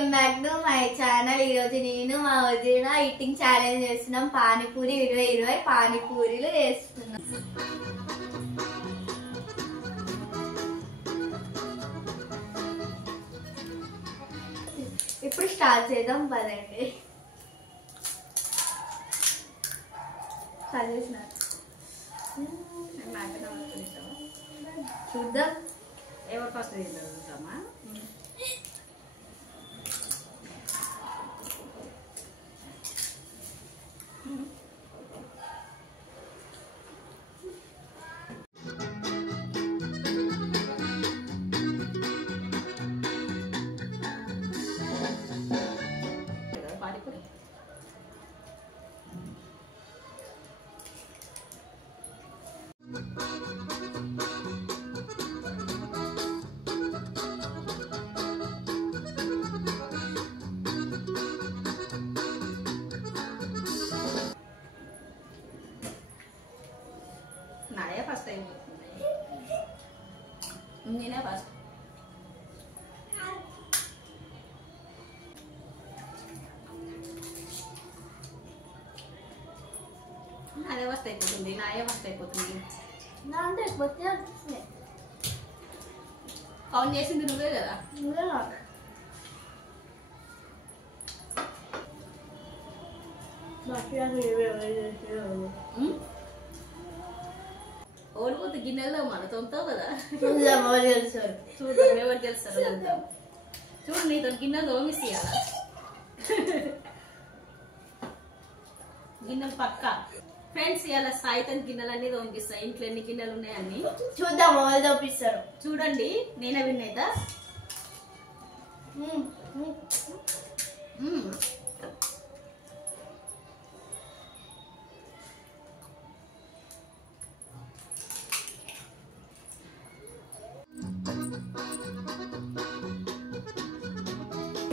Welcome back to my channel. ఈ రోజు నేను మా వదిన ఈటింగ్ ఛాలెంజ్ చేస్తున్నాం. పానీపూరి 20 పానీపూరీలు చేస్తున్నాం. ఇప్పుడు స్టార్ట్ చేద్దాం పదండి. చూద్దాం ఎవరు ఫస్ట్ చూద్దామా. పానీపూరి నాయే ఫస్ట్ టైం నేనే ఫస్ట్. నాదే ఫస్ట్ అయిపోతుంది. నాయే ఫస్ట్ అయిపోతుంది. అంటే కౌంట్ చేసింది నువ్వే కదా. ఓడిపోతే గిన్నెల్లో మన తొంతావు కదా. చూద్దాం ఎవరు గెలుస్తారో చూద్దాం. చూడు నీతో గిన్నెలు తోమిసి ఇవ్వాలా. గిన్నెలు పక్క ఫ్రెండ్స్. ఇలా సాయితన్ గిన్నెలు అన్ని తోమిస్తాయి. ఇంట్లో ఎన్ని గిన్నెలు ఉన్నాయని చూద్దాం ఎవరు తోపిస్తారు. చూడండి నేనే విన్నైతా.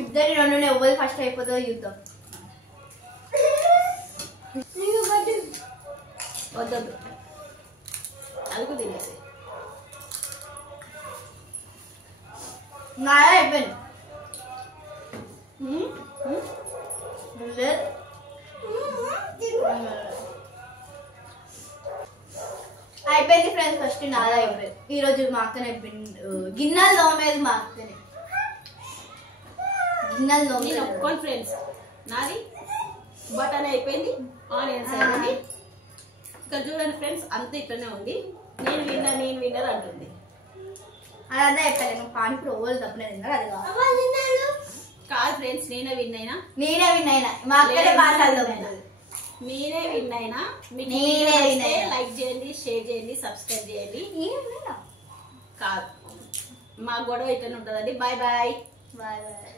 ఇద్దరి రెండు ఎవరు ఫస్ట్ అయిపోతుందో చూద్దాం. వద్దొద్దు అలుగు తినేది. నాయే అయిపోయింది. అయిపోయింది ఫ్రెండ్స్. ఫస్ట్ నాదే అయిపోయింది. ఈరోజు మా అక్కనే గిన్నెలు తోమేది మా అక్కనే. గిన్నెలు నేను ఒప్పుకోండి ఫ్రెండ్స్. నాది బటన్ అయిపోయింది. ఆనియన్స్ అయిపోయింది. ఇక్కడ చూడండి ఫ్రెండ్స్ అంత ఇట్లనే ఉంది. నేను విన్నర్ అంటుంది. అదే అయిపోయింది. నువ్వు పానీపూరి ఓళ్ళు తప్పనే తిన్నారు. అది కాదు ఫ్రెండ్స్ నేనే విన్ అయినా. నేనే విన్ అయినా. మా అక్కడే మాట్లాడలేదు. నేనే విన్ అయినా. లైక్ చేయండి, షేర్ చేయండి, సబ్స్క్రైబ్ చేయండి. కాదు మా గొడవ ఇట్లనే ఉంటుందండి. Bye bye. Bye bye.